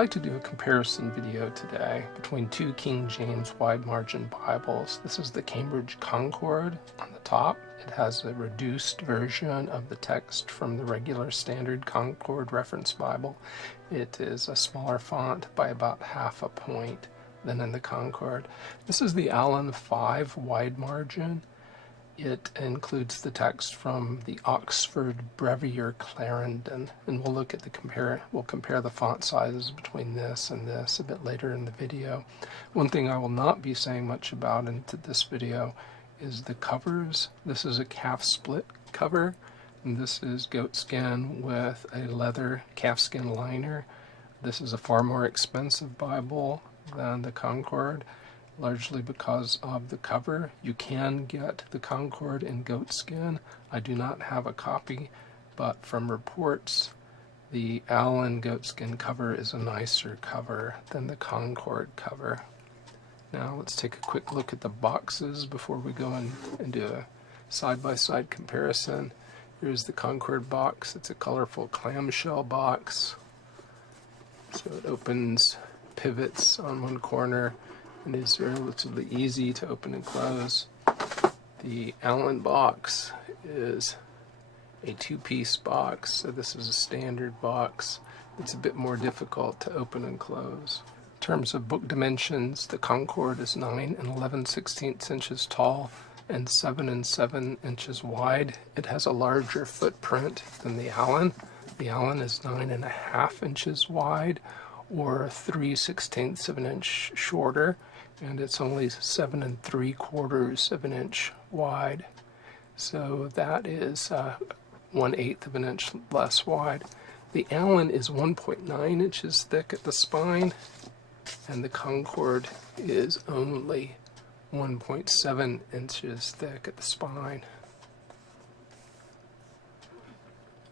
like to do a comparison video today between two King James Wide Margin Bibles. This is the Cambridge Concord on the top. It has a reduced version of the text from the regular standard Concord Reference Bible. It is a smaller font by about half a point than in the Concord. This is the Allan 5 Wide Margin. It includes the text from the Oxford Brevier Clarendon, and we'll look at we'll compare the font sizes between this and this a bit later in the video. One thing I will not be saying much about into this video is the covers. This is a calf split cover, and this is goat skin with a leather calfskin liner. This is a far more expensive Bible than the Concord, largely because of the cover. You can get the Concord in goatskin. I do not have a copy, but from reports, the Allan goatskin cover is a nicer cover than the Concord cover. Now let's take a quick look at the boxes before we go and do a side-by-side comparison. Here's the Concord box. It's a colorful clamshell box. So it opens, pivots on one corner, and is relatively easy to open and close. The Allan box is a two-piece box, so this is a standard box. It's a bit more difficult to open and close. In terms of book dimensions, the Concord is 9 11/16 inches tall and 7 7 inches wide. It has a larger footprint than the Allan. The Allan is 9.5 inches wide, or 3/16 of an inch shorter, and it's only 7 3/4 of an inch wide. So that is 1/8 of an inch less wide. The Allan is 1.9 inches thick at the spine, and the Concord is only 1.7 inches thick at the spine.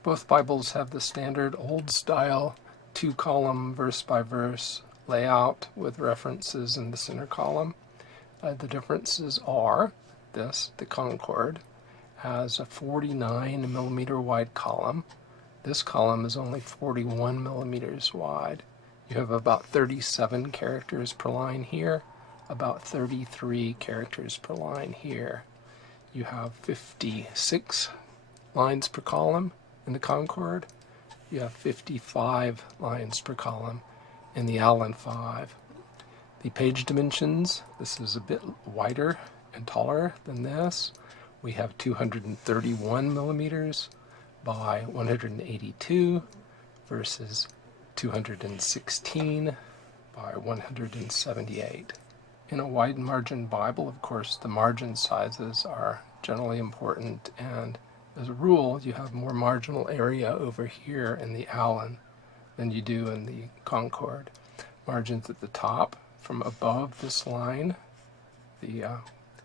Both Bibles have the standard old style 2-column verse-by-verse layout with references in the center column. The differences are this: the Concord has a 49 millimeter wide column. This column is only 41 millimeters wide. You have about 37 characters per line here, about 33 characters per line here. You have 56 lines per column in the Concord. You have 55 lines per column in the Allan 5. The page dimensions, this is a bit wider and taller than this. We have 231 millimeters by 182 versus 216 by 178. In a wide margin Bible, of course, the margin sizes are generally important, and as a rule, you have more marginal area over here in the Allan than you do in the Concord. Margins at the top, from above this line, the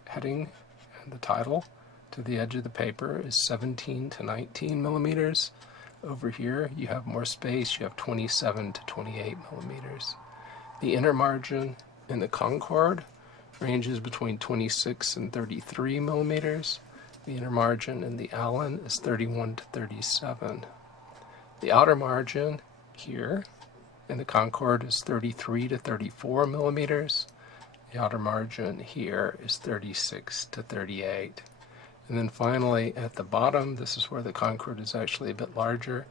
heading and the title, to the edge of the paper is 17 to 19 millimeters. Over here, you have more space. You have 27 to 28 millimeters. The inner margin in the Concord ranges between 26 and 33 millimeters. The inner margin in the Allan is 31 to 37. The outer margin here in the Concord is 33 to 34 millimeters. The outer margin here is 36 to 38. And then finally at the bottom, this is where the Concord is actually a bit larger,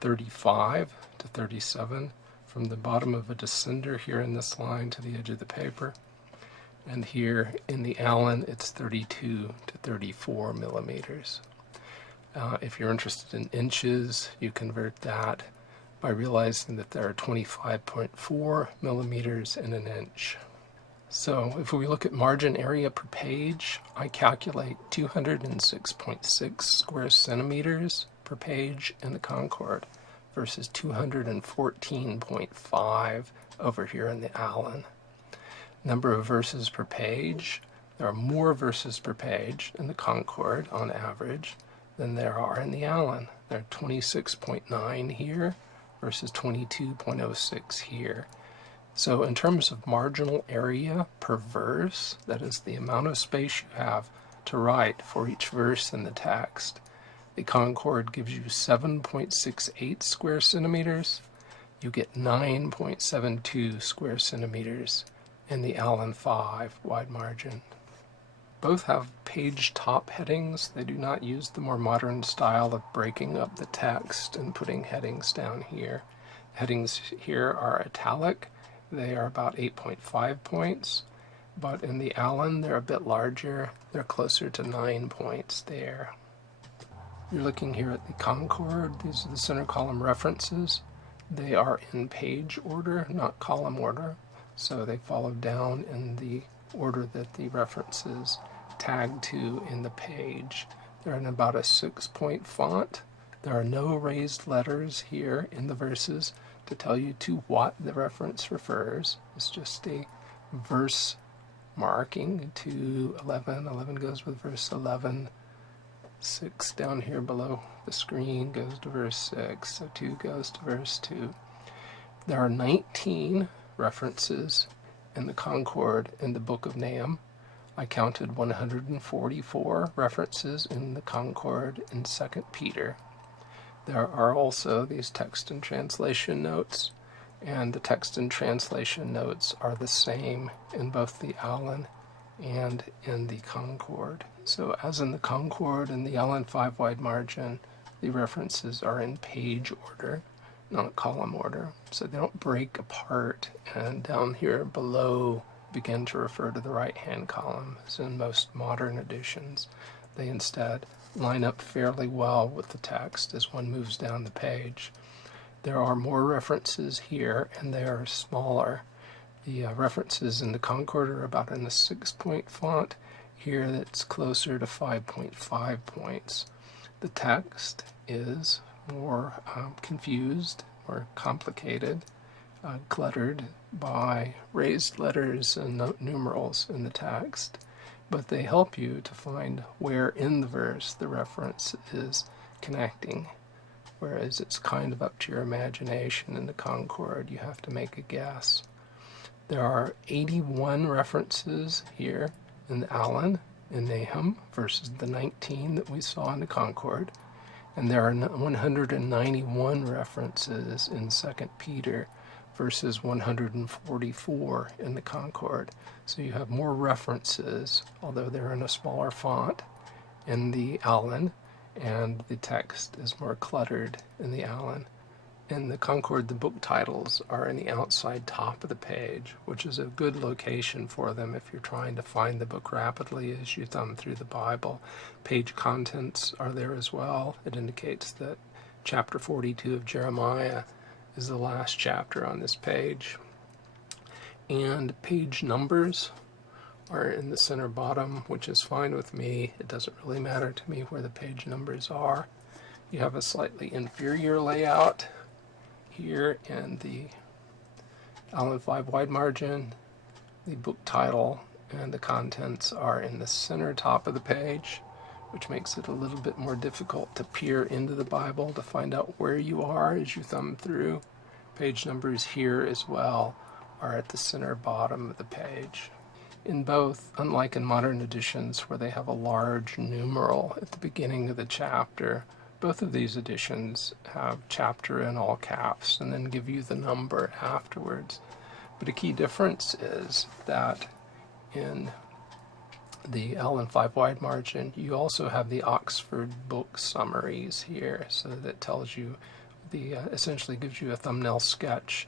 35 to 37, from the bottom of a descender here in this line to the edge of the paper. And here in the Allan, it's 32 to 34 millimeters. If you're interested in inches, you convert that by realizing that there are 25.4 millimeters in an inch. So if we look at margin area per page, I calculate 206.6 square centimeters per page in the Concord versus 214.5 over here in the Allan. Number of verses per page, there are more verses per page in the Concord on average than there are in the Allan. There are 26.9 here versus 22.06 here. So in terms of marginal area per verse, that is the amount of space you have to write for each verse in the text, the Concord gives you 7.68 square centimeters, you get 9.72 square centimeters in the Allan 5 wide margin. Both have page top headings. They do not use the more modern style of breaking up the text and putting headings down here. Headings here are italic. They are about 8.5 points, but in the Allan they're a bit larger. They're closer to 9 points there. You're looking here at the Concord. These are the center column references. They are in page order, not column order, so they follow down in the order that the references tag to in the page. They're in about a 6-point font. There are no raised letters here in the verses to tell you to what the reference refers. It's just a verse marking to 11. 11 goes with verse 11. 6 down here below the screen goes to verse 6, so 2 goes to verse 2. There are 19 references in the Concord in the book of Nahum. I counted 144 references in the Concord in 2 Peter. There are also these text and translation notes, and the text and translation notes are the same in both the Allan and in the Concord. So as in the Concord and the Allan 5 wide margin, the references are in page order, not column order. So they don't break apart and down here below begin to refer to the right-hand column, as in most modern editions. They instead line up fairly well with the text as one moves down the page. There are more references here, and they are smaller. The references in the Concord are about in a 6-point font. Here that's closer to 5.5 points. The text is more confused, more complicated, cluttered by raised letters and numerals in the text, but they help you to find where in the verse the reference is connecting, whereas it's kind of up to your imagination. In the Concord, you have to make a guess. There are 81 references here in the Allan and Nahum versus the 19 that we saw in the Concord, and there are 191 references in 2 Peter versus 144 in the Concord. So you have more references, although they're in a smaller font, in the Allan, and the text is more cluttered in the Allan. In the Concord, the book titles are in the outside top of the page, which is a good location for them if you're trying to find the book rapidly as you thumb through the Bible. Page contents are there as well. It indicates that chapter 42 of Jeremiah is the last chapter on this page. And page numbers are in the center bottom, which is fine with me. It doesn't really matter to me where the page numbers are. You have a slightly inferior layout here in the Allan 5 wide margin. The book title and the contents are in the center top of the page, which makes it a little bit more difficult to peer into the Bible to find out where you are as you thumb through. Page numbers here as well are at the center bottom of the page. In both, unlike in modern editions where they have a large numeral at the beginning of the chapter, both of these editions have chapter in all caps and then give you the number afterwards. But a key difference is that in the Allan 5 wide margin, you also have the Oxford book summaries here, so that tells you essentially gives you a thumbnail sketch,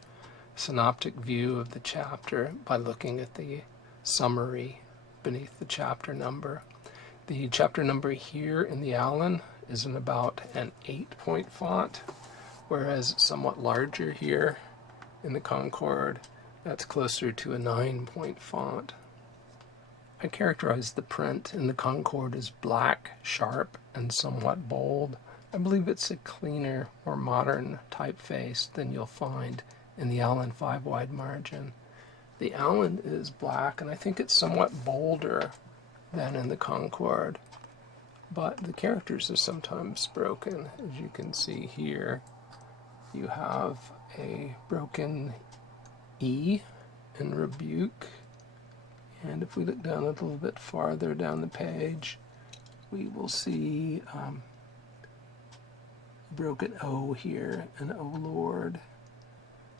synoptic view of the chapter by looking at the summary beneath the chapter number. The chapter number here in the Allan is in about an 8-point font, whereas somewhat larger here in the Concord, that's closer to a 9-point font. I characterize the print in the Concord as black, sharp, and somewhat bold. I believe it's a cleaner, more modern typeface than you'll find in the Allan 5 wide margin. The Allan is black, and I think it's somewhat bolder than in the Concord, but the characters are sometimes broken. As you can see here, you have a broken E in rebuke, and if we look down a little bit farther down the page, we will see broken O here, and O Lord.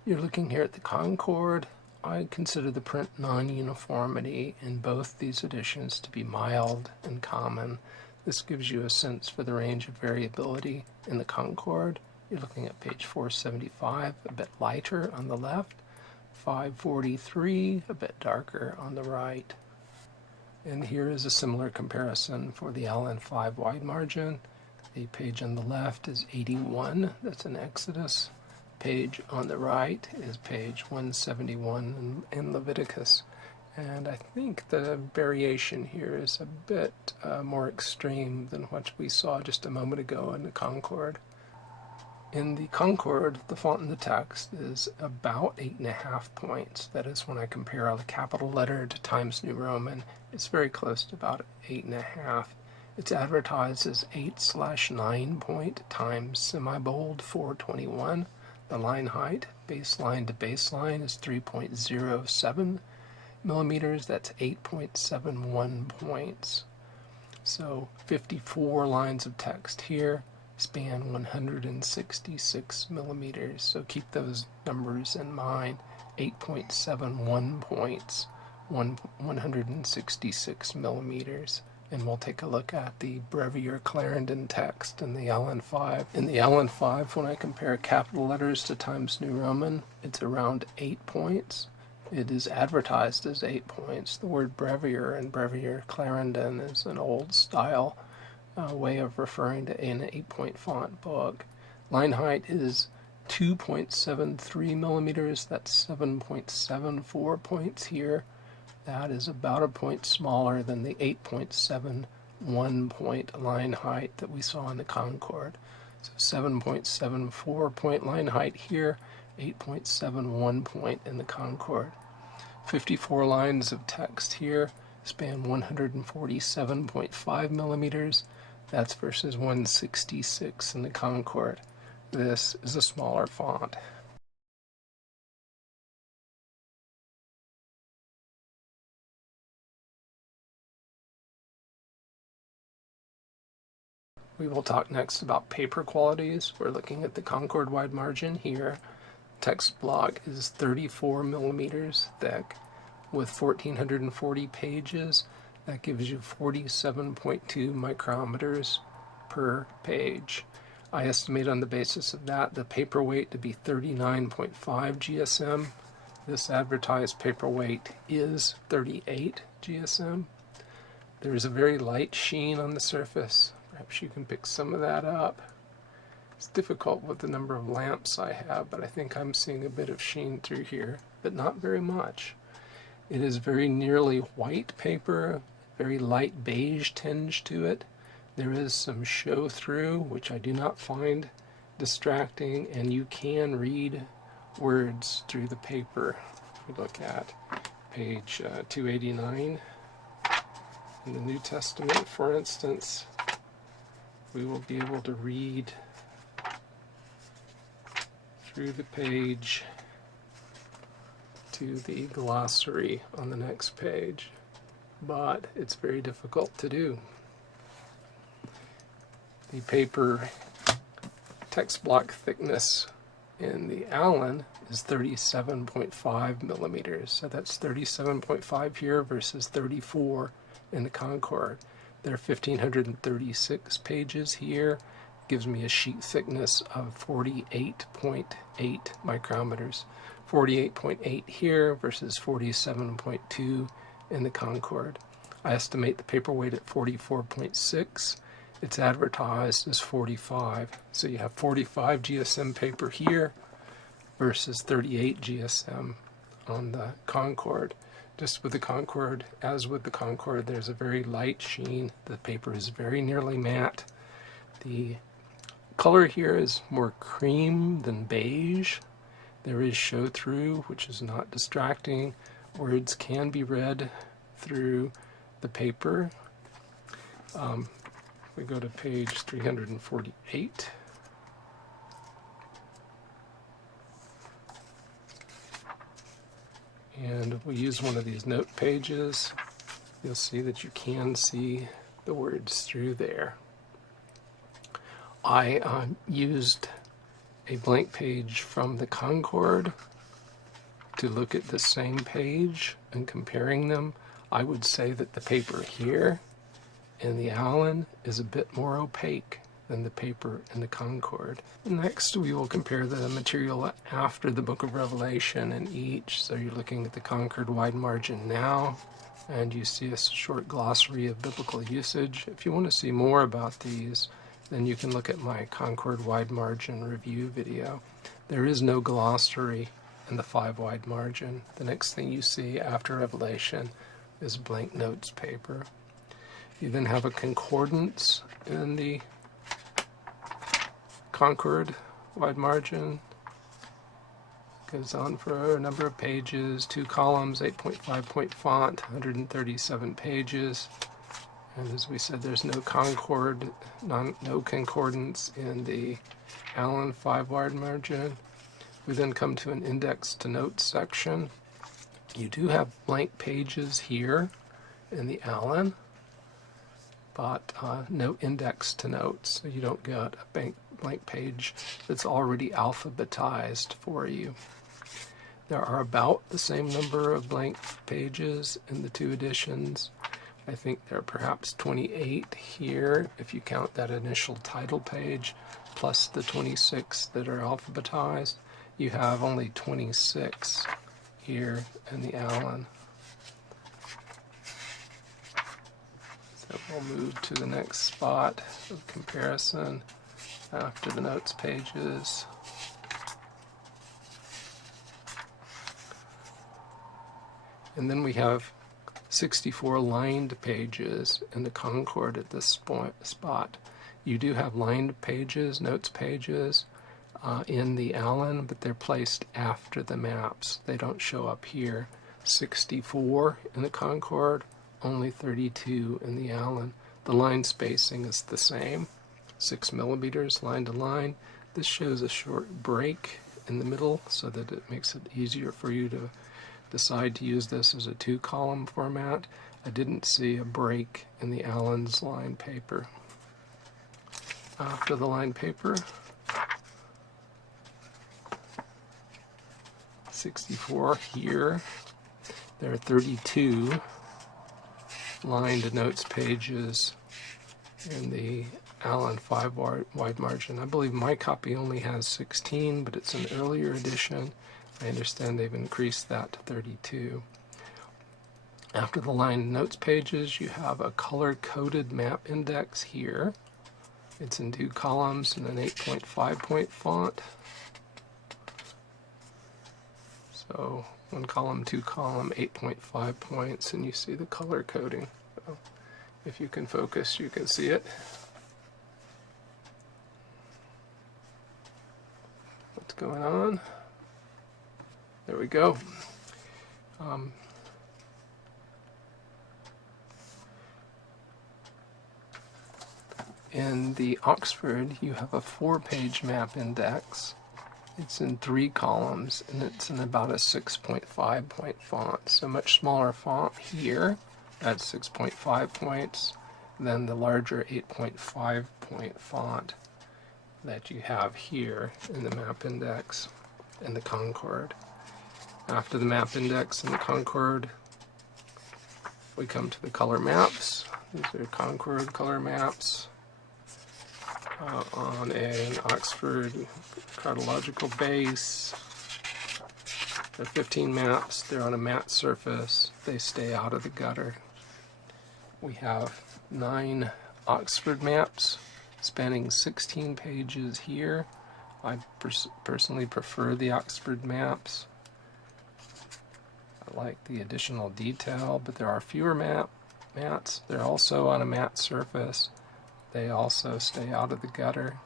You're looking here at the Concord. I consider the print non-uniformity in both these editions to be mild and common. This gives you a sense for the range of variability in the Concord. You're looking at page 475, a bit lighter on the left, 543, a bit darker on the right. And here is a similar comparison for the Allan 5 wide margin. The page on the left is 81, that's in Exodus. Page on the right is page 171 in Leviticus. And I think the variation here is a bit more extreme than what we saw just a moment ago in the Concord. In the Concord, the font in the text is about 8.5 points. That is, when I compare the capital letter to Times New Roman, it's very close to about 8.5. It's advertised as 8/9 point times semi-bold 421. The line height, baseline to baseline, is 3.07 millimeters. That's 8.71 points. So 54 lines of text here span 166 millimeters. So keep those numbers in mind. 8.71 points, 166 millimeters. And we'll take a look at the Brevier Clarendon text in the Allan 5. In the Allan 5, when I compare capital letters to Times New Roman, it's around 8 points. It is advertised as 8 points. The word Brevier and Brevier Clarendon is an old style way of referring to an 8-point font book. Line height is 2.73 millimeters. That's 7.74 points here. That is about a point smaller than the 8.71 point line height that we saw in the Concord. So 7.74 point line height here, 8.71 point in the Concord. 54 lines of text here span 147.5 millimeters. That's versus 166 in the Concord. This is a smaller font. We will talk next about paper qualities. We're looking at the Concord wide margin here. Text block is 34 millimeters thick with 1,440 pages. That gives you 47.2 micrometers per page. I estimate on the basis of that the paper weight to be 39.5 GSM. This advertised paper weight is 38 GSM. There is a very light sheen on the surface. Perhaps you can pick some of that up. It's difficult with the number of lamps I have, but I think I'm seeing a bit of sheen through here, but not very much. It is very nearly white paper, very light beige tinge to it. There is some show through, which I do not find distracting, and you can read words through the paper. If we look at page 289 in the New Testament, for instance, we will be able to read through the page to the glossary on the next page, but it's very difficult to do. The paper text block thickness in the Allan is 37.5 millimeters, so that's 37.5 here versus 34 in the Concord. There are 1,536 pages here. Gives me a sheet thickness of 48.8 micrometers. 48.8 here versus 47.2 in the Concord. I estimate the paper weight at 44.6. It's advertised as 45. So you have 45 GSM paper here versus 38 GSM on the Concord. Just with the Concord, as with the Concord, there's a very light sheen. The paper is very nearly matte. The color here is more cream than beige. There is show through, which is not distracting. Words can be read through the paper. We go to page 348. And we use one of these note pages. You'll see that you can see the words through there. I used a blank page from the Concord to look at the same page and comparing them, I would say that the paper here in the Allan is a bit more opaque than the paper in the Concord. Next, we will compare the material after the book of Revelation in each. So you're looking at the Concord Wide Margin now, and you see a short glossary of biblical usage. If you want to see more about these, then you can look at my Concord Wide Margin review video. There is no glossary in the 5 wide margin. The next thing you see after Revelation is blank notes paper. You then have a concordance in the Concord Wide Margin. Goes on for a number of pages, 2 columns, 8.5 point font, 137 pages. And as we said, there's no concordance in the Allan 5 wide margin. We then come to an index to notes section. You do have blank pages here in the Allan, but no index to notes. So you don't get a blank page that's already alphabetized for you. There are about the same number of blank pages in the 2 editions. I think there are perhaps 28 here if you count that initial title page plus the 26 that are alphabetized. You have only 26 here in the Allan. So we'll move to the next spot of comparison after the notes pages. And then we have 64 lined pages in the Concord at this spot. You do have lined pages, notes pages, in the Allan, but they're placed after the maps. They don't show up here. 64 in the Concord, only 32 in the Allan. The line spacing is the same, 6 millimeters line to line. This shows a short break in the middle so that it makes it easier for you to decide to use this as a 2-column format. I didn't see a break in the Allan's line paper. After the line paper, 64 here. There are 32 lined notes pages in the Allan 5 wide margin. I believe my copy only has 16, but it's an earlier edition. I understand they've increased that to 32. After the lined notes pages, you have a color-coded map index here. It's in 2 columns and an 8.5 point font. So 1 column, 2 column, 8.5 points, and you see the color coding. So if you can focus, you can see it. What's going on? There we go. In the Oxford, you have a 4-page map index. It's in 3 columns, and it's in about a 6.5 point font. So much smaller font here at 6.5 points than the larger 8.5 point font that you have here in the map index in the Concord. After the map index in the Concord, we come to the color maps. These are Concord color maps on an Oxford chronological base. There are 15 maps. They're on a matte surface. They stay out of the gutter. We have 9 Oxford maps spanning 16 pages here. I personally prefer the Oxford maps. I like the additional detail, but there are fewer mats. They're also on a matte surface. They also stay out of the gutter.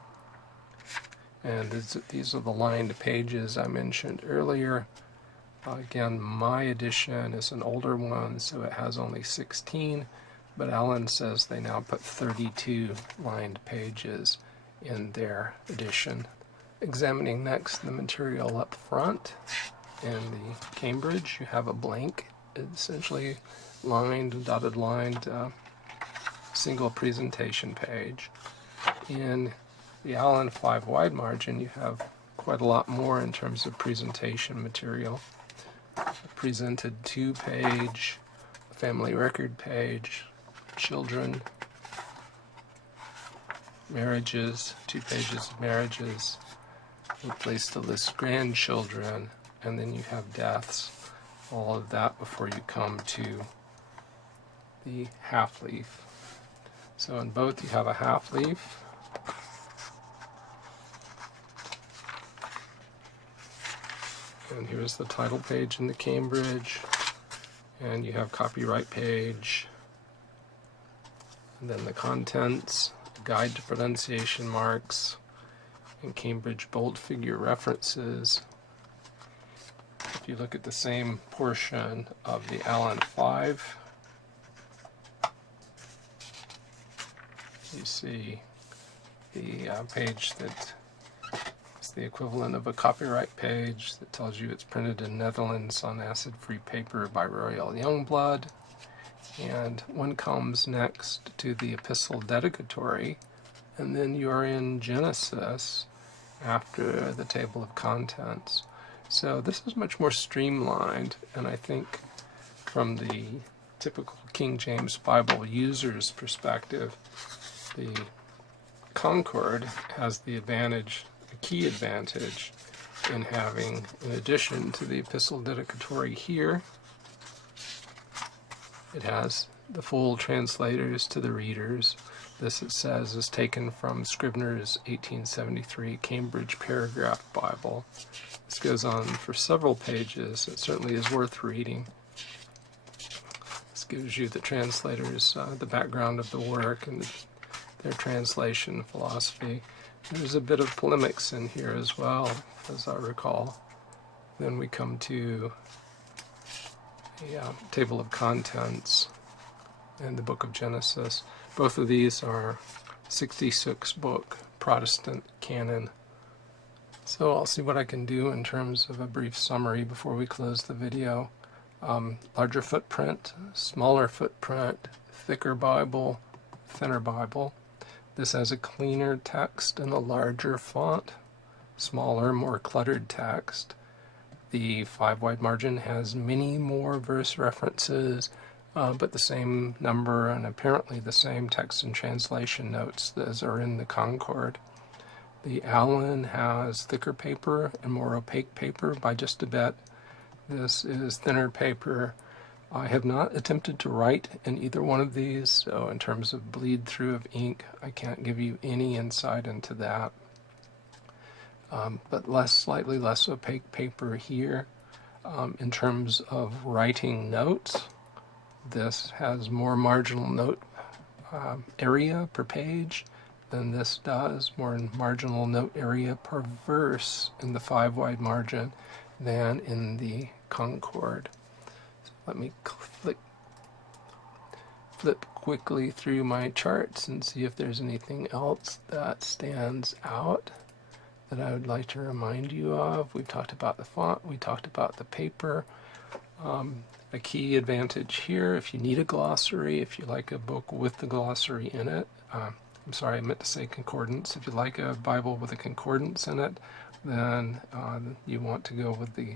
And these are the lined pages I mentioned earlier. Again, my edition is an older one, so it has only 16, but Allan says they now put 32 lined pages in their edition. Examining next the material up front. In the Cambridge, you have a blank, essentially lined, dotted lined, single presentation page. In the Allan 5 wide margin, you have quite a lot more in terms of presentation material. a presented 2-page family record page, children, marriages, 2 pages of marriages, a place to list grandchildren, and then you have deaths, all of that before you come to the half leaf. So in both you have a half leaf. And here's the title page in the Cambridge, and you have copyright page, and then the contents, guide to pronunciation marks, and Cambridge bold figure references. If you look at the same portion of the Allan 5, you see the page that is the equivalent of a copyright page that tells you it's printed in Netherlands on acid-free paper by Royal Youngblood. And one comes next to the epistle dedicatory, and then you're in Genesis after the table of contents. So this is much more streamlined, and I think from the typical King James Bible user's perspective, the Concord has the advantage, the key advantage, in having, in addition to the epistle dedicatory here, it has the full translators to the readers. This, it says, is taken from Scribner's 1873 Cambridge Paragraph Bible. This goes on for several pages. It certainly is worth reading. This gives you the translators, the background of the work and their translation philosophy. There's a bit of polemics in here as well, as I recall. Then we come to the table of contents and the book of Genesis. Both of these are 66 book Protestant canon. So I'll see what I can do in terms of a brief summary before we close the video. Larger footprint, smaller footprint, thicker Bible, thinner Bible. This has a cleaner text and a larger font, smaller, more cluttered text. The 5 wide margin has many more verse references, but the same number and apparently the same text and translation notes as are in the Concord. The Allan has thicker paper and more opaque paper by just a bit. This is thinner paper. I have not attempted to write in either one of these, so in terms of bleed through of ink, I can't give you any insight into that. But slightly less opaque paper here. In terms of writing notes, this has more marginal note area per page than this does, more marginal note area per verse in the 5 wide margin than in the Concord. So let me flip quickly through my charts and see if there's anything else that stands out that I would like to remind you of. We've talked about the font, we talked about the paper. A key advantage here, if you need a glossary, if you like a book with the glossary in it, I'm sorry, I meant to say concordance. If you like a Bible with a concordance in it, then you want to go with the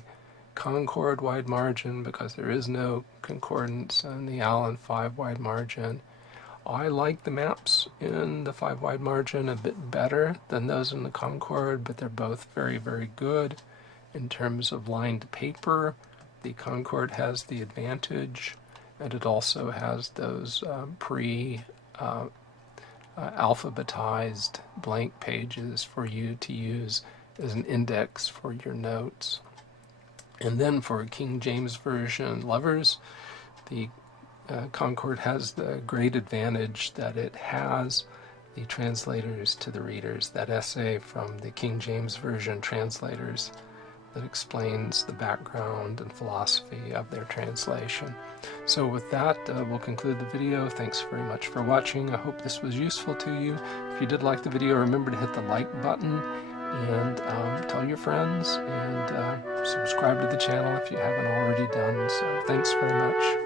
Concord wide margin because there is no concordance in the Allan 5 wide margin. I like the maps in the 5 wide margin a bit better than those in the Concord, but they're both very, very good. In terms of lined paper, the Concord has the advantage, and it also has those alphabetized blank pages for you to use as an index for your notes. And then for King James Version lovers, the Concord has the great advantage that it has the translators to the readers, that essay from the King James Version translators that explains the background and philosophy of their translation. So with that, we'll conclude the video. Thanks very much for watching. I hope this was useful to you. If you did like the video, remember to hit the like button and tell your friends, and subscribe to the channel if you haven't already done so. Thanks very much.